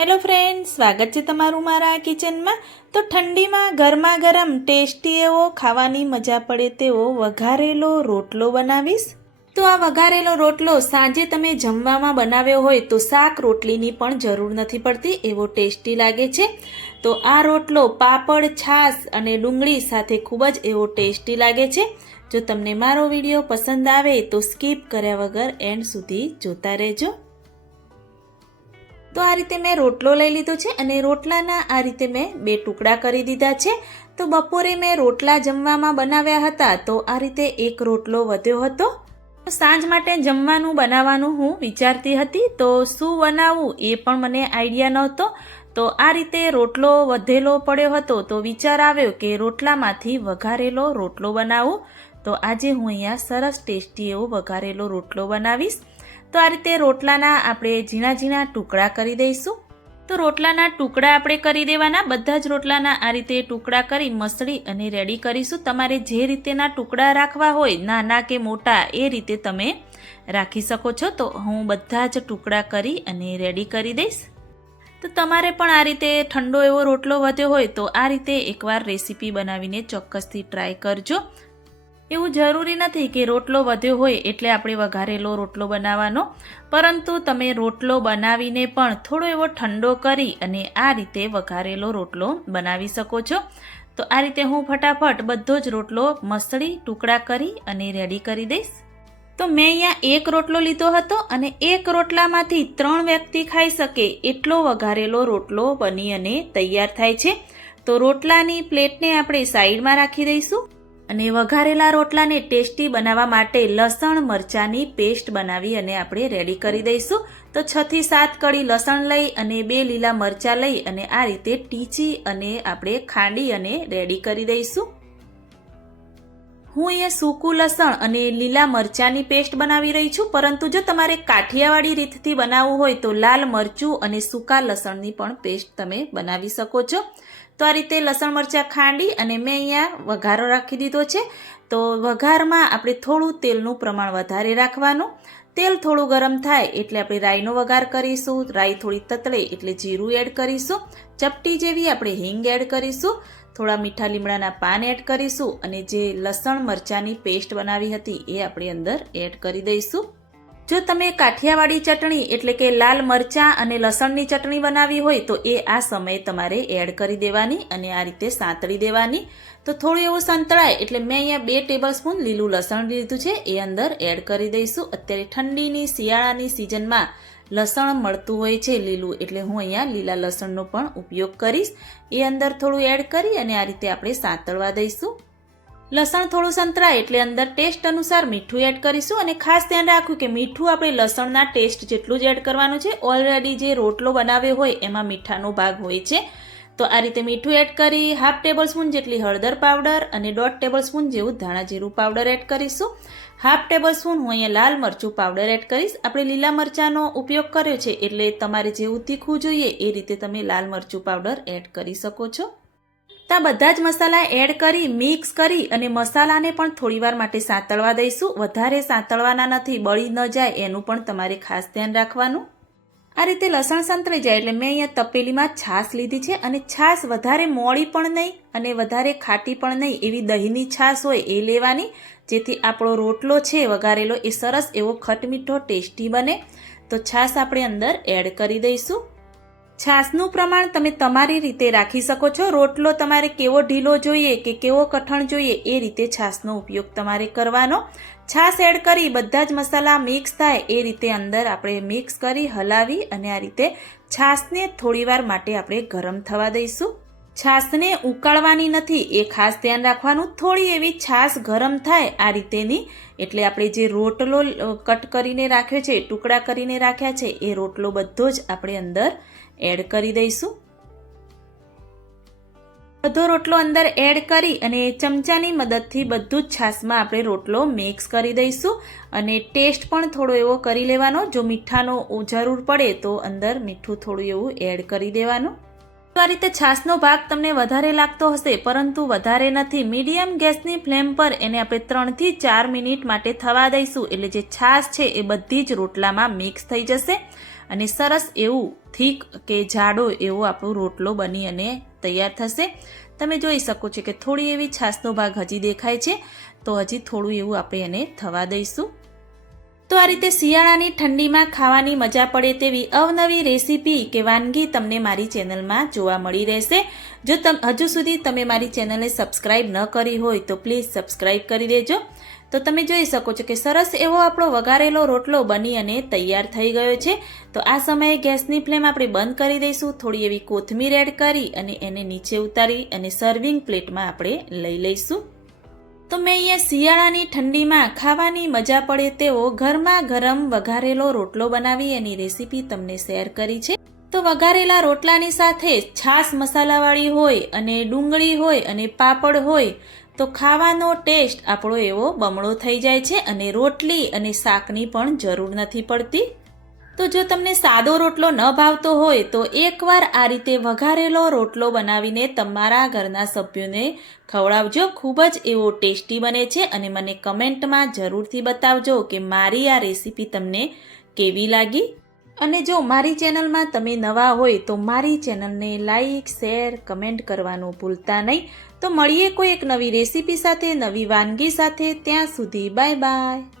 Hello friend સ્વાગત છે તમારું મારા કિચનમાં તો ઠંડીમાં ગરમા ગરમ ટેસ્ટી એવો, ખાવાની મજા પડે તેવો વઘારેલો રોટલો બનાવીશ. તો આ વઘારેલો રોટલો સાંજે તમે જમવામાં બનાવ્યો હોય તો શાક રોટલીની પણ જરૂર નથી પડતી, એવો ટેસ્ટી લાગે છે. તો આ રોટલો પાપડ, છાશ અને ડુંગળી સાથે ખૂબ જ એવો ટેસ્ટી લાગે છે. જો તમને મારો વીડિયો પસંદ આવે તો સ્કીપ કર્યા વગર એન્ડ સુધી જોતા રહેજો. તો આ રીતે મેં રોટલો લઈ લીધો છે અને રોટલાના આ રીતે મેં બે ટુકડા કરી દીધા છે. તો બપોરે મેં રોટલા જમવામાં બનાવ્યા હતા તો આ રીતે એક રોટલો વધ્યો હતો. સાંજ માટે જમવાનું બનાવવાનું હું વિચારતી હતી તો શું બનાવવું એ પણ મને આઈડિયા નહોતો. તો આ રીતે રોટલો વધેલો પડ્યો હતો તો વિચાર આવ્યો કે રોટલામાંથી વઘારેલો રોટલો બનાવું. તો આજે હું અહીંયા સરસ ટેસ્ટી એવો વઘારેલો રોટલો બનાવીશ. તો આ રીતે રોટલાના આપણે ઝીણા ઝીણા ટુકડા કરી દઈશું. તો રોટલાના ટુકડા આપણે કરી દેવાના. બધા જ રોટલાના આ રીતે ટુકડા કરી મસળી અને રેડી કરીશું. તમારે જે રીતેના ટુકડા રાખવા હોય, નાના કે મોટા, એ રીતે તમે રાખી શકો છો. તો હું બધા જ ટુકડા કરી અને રેડી કરી દઈશ. તો તમારે પણ આ રીતે ઠંડો એવો રોટલો વધ્યો હોય તો આ રીતે એકવાર રેસીપી બનાવીને ચોક્કસથી ટ્રાય કરજો. એવું જરૂરી નથી કે રોટલો વધ્યો હોય એટલે આપણે વઘારેલો રોટલો બનાવવાનો, પરંતુ તમે રોટલો બનાવીને પણ થોડો એવો ઠંડો કરી અને આ રીતે વઘારેલો રોટલો બનાવી શકો છો. તો આ રીતે હું ફટાફટ બધો જ રોટલો મસળી ટુકડા કરી અને રેડી કરી દઈશ. તો મેં અહીંયા એક રોટલો લીધો હતો અને એક રોટલામાંથી ત્રણ વ્યક્તિ ખાઈ શકે એટલો વઘારેલો રોટલો બની અને તૈયાર થાય છે. તો રોટલાની પ્લેટને આપણે સાઈડમાં રાખી દઈશું. અને વઘારેલા રોટલાને ટેસ્ટી બનાવવા માટે લસણ મરચાંની પેસ્ટ બનાવી અને આપણે રેડી કરી દઈશું. તો છ થી સાત કળી લસણ લઈ અને બે લીલા મરચાં લઈ અને આ રીતે ટીચી અને આપણે ખાંડી અને રેડી કરી દઈશું. હું અહીંયા સૂકું લસણ અને લીલા મરચાંની પેસ્ટ બનાવી રહી છું, પરંતુ જો તમારે કાઠિયાવાડી રીતથી બનાવવું હોય તો લાલ મરચું અને સૂકા લસણની પણ પેસ્ટ તમે બનાવી શકો છો. તો આ રીતે લસણ મરચાં ખાંડી અને મેં અહીંયા વઘારો રાખી દીધો છે. તો વઘારમાં આપણે થોડું તેલનું પ્રમાણ વધારે રાખવાનું. તેલ થોડું ગરમ થાય એટલે આપણે રાઈનો વઘાર કરીશું. રાઈ થોડી તતળે એટલે જીરું એડ કરીશું. ચપટી જેવી આપણે હિંગ એડ કરીશું. થોડા મીઠા લીમડાના પાન એડ કરીશું અને જે લસણ મરચાંની પેસ્ટ બનાવી હતી એ આપણે અંદર એડ કરી દઈશું. જો તમે કાઠિયાવાડી ચટણી એટલે કે લાલ મરચાં અને લસણની ચટણી બનાવી હોય તો એ આ સમયે તમારે એડ કરી દેવાની અને આ રીતે સાંતળી દેવાની. તો થોડું એવું સંતળાય એટલે મેં અહીંયા બે ટેબલ સ્પૂન લીલું લસણ લીધું છે. એ અંદર એડ કરી દઈશું. અત્યારે ઠંડીની, શિયાળાની સિઝનમાં લસણ મળતું હોય છે લીલું એટલે હું અહીંયા લીલા લસણનો પણ ઉપયોગ કરીશ. એ અંદર થોડું એડ કરી અને આ રીતે આપણે સાંતળવા દઈશું. લસણ થોડું સંતરાય એટલે અંદર ટેસ્ટ અનુસાર મીઠું એડ કરીશું અને ખાસ ધ્યાન રાખવું કે મીઠું આપણે લસણના ટેસ્ટ જેટલું જ એડ કરવાનું છે. ઓલરેડી જે રોટલો બનાવ્યો હોય એમાં મીઠાનો ભાગ હોય છે. તો આ રીતે મીઠું એડ કરી હાફ ટેબલ સ્પૂન જેટલી હળદર પાવડર અને દોઢ ટેબલ સ્પૂન જેવું ધાણા જીરું પાવડર એડ કરીશું. હાફ ટેબલ સ્પૂન હું અહીંયા લાલ મરચું પાવડર એડ કરીશ. આપણે લીલા મરચાંનો ઉપયોગ કર્યો છે એટલે તમારે જેવું તીખું જોઈએ એ રીતે તમે લાલ મરચું પાવડર એડ કરી શકો છો. તો બધા જ મસાલા એડ કરી મિક્સ કરી અને મસાલાને પણ થોડીવાર માટે સાંતળવા દઈશું. વધારે સાંતળવાના નથી, બળી ન જાય, એનું પણ તમારે ખાસ ધ્યાન રાખવાનું. આ રીતે લસણ સંતરાઈ જાય એટલે મેં અહીંયા તપેલીમાં છાશ લીધી છે અને છાશ વધારે મોળી પણ નહીં અને વધારે ખાટી પણ નહીં એવી દહીંની છાશ હોય એ લેવાની, જેથી આપણો રોટલો છે, વઘારેલો, એ સરસ એવો ખટમીઠો ટેસ્ટી બને. તો છાશ આપણે અંદર એડ કરી દઈશું. છાશનું પ્રમાણ તમે તમારી રીતે રાખી શકો છો. રોટલો તમારે કેવો ઢીલો જોઈએ કે કેવો કઠણ જોઈએ એ રીતે છાશનો ઉપયોગ તમારે કરવાનો. છાશ એડ કરી બધા જ મસાલા મિક્સ થાય એ રીતે અંદર આપણે મિક્સ કરી હલાવી અને આ રીતે છાશને થોડીવાર માટે આપણે ગરમ થવા દઈશું. છાશને ઉકાળવાની નથી, એ ખાસ ધ્યાન રાખવાનું. થોડી એવી છાશ ગરમ થાય આ રીતેની, એટલે આપણે જે રોટલો કટ કરીને રાખ્યો છે, ટુકડા કરીને રાખ્યા છે, એ રોટલો બધો જ આપણે અંદર એડ કરી દઈશું. બધો રોટલો અંદર એડ કરી અને ચમચાની મદદથી બધું જ છાશમાં આપણે રોટલો મિક્સ કરી દઈશું. અને ટેસ્ટ પણ થોડો એવો કરી લેવાનો. જો મીઠાનો જરૂર પડે તો અંદર મીઠું થોડું એવું એડ કરી દેવાનું. આ રીતે છાશનો ભાગ તમને વધારે લાગતો હશે, પરંતુ વધારે નથી. મીડિયમ ગેસની ફ્લેમ પર એને આપણે ત્રણથી ચાર મિનિટ માટે થવા દઈશું. એટલે જે છાશ છે એ બધી જ રોટલામાં મિક્સ થઈ જશે અને સરસ એવું થીક કે જાડો એવો આપણો રોટલો બની અને તૈયાર થશે. તમે જોઈ શકો છો કે થોડી એવી છાશનો ભાગ હજી દેખાય છે, તો હજી થોડું એવું આપણે એને થવા દઈશું. તો આ રીતે શિયાળાની ઠંડીમાં ખાવાની મજા પડે તેવી અવનવી રેસીપી કે વાનગી તમને મારી ચેનલમાં જોવા મળી રહેશે. જો તમ, હજુ સુધી તમે મારી ચેનલને સબસ્ક્રાઇબ ન કરી હોય તો પ્લીઝ સબસ્ક્રાઇબ કરી દેજો. તો તમે જોઈ શકો છો કે સરસ એવો આપણો વઘારેલો રોટલો બની અને તૈયાર થઈ ગયો છે. તો આ સમયે ગેસની ફ્લેમ આપણે બંધ કરી દઈશું. થોડી એવી કોથમીર એડ કરી અને એને નીચે ઉતારી અને સર્વિંગ પ્લેટમાં આપણે લઈ લઈશું. તો મેં અહીંયા શિયાળાની ઠંડીમાં ખાવાની મજા પડે તેવો ઘરમાં ગરમ વઘારેલો રોટલો બનાવી એની રેસીપી તમને શેર કરી છે. તો વઘારેલા રોટલાની સાથે છાશ મસાલાવાળી હોય અને ડુંગળી હોય અને પાપડ હોય, તો ખાવાનો ટેસ્ટ આપણો એવો બમણો થઈ જાય છે અને રોટલી અને શાકની પણ જરૂર નથી પડતી. તો જો તમને સાદો રોટલો ન ભાવતો હોય, તો એકવાર આ રીતે વઘારેલો રોટલો બનાવીને તમારા ઘરના સભ્યોને ખવડાવજો. ખૂબ જ એવો ટેસ્ટી બને છે અને મને કમેન્ટમાં જરૂરથી બતાવજો કે મારી આ રેસીપી તમને કેવી લાગી. અને જો મારી ચેનલમાં તમે નવા હોય, તો મારી ચેનલને લાઈક, શેર, કમેન્ટ કરવાનું ભૂલતા નહીં. તો મળીએ કોઈ એક નવી રેસીપી સાથે, નવી વાનગી સાથે. ત્યાં સુધી બાય બાય.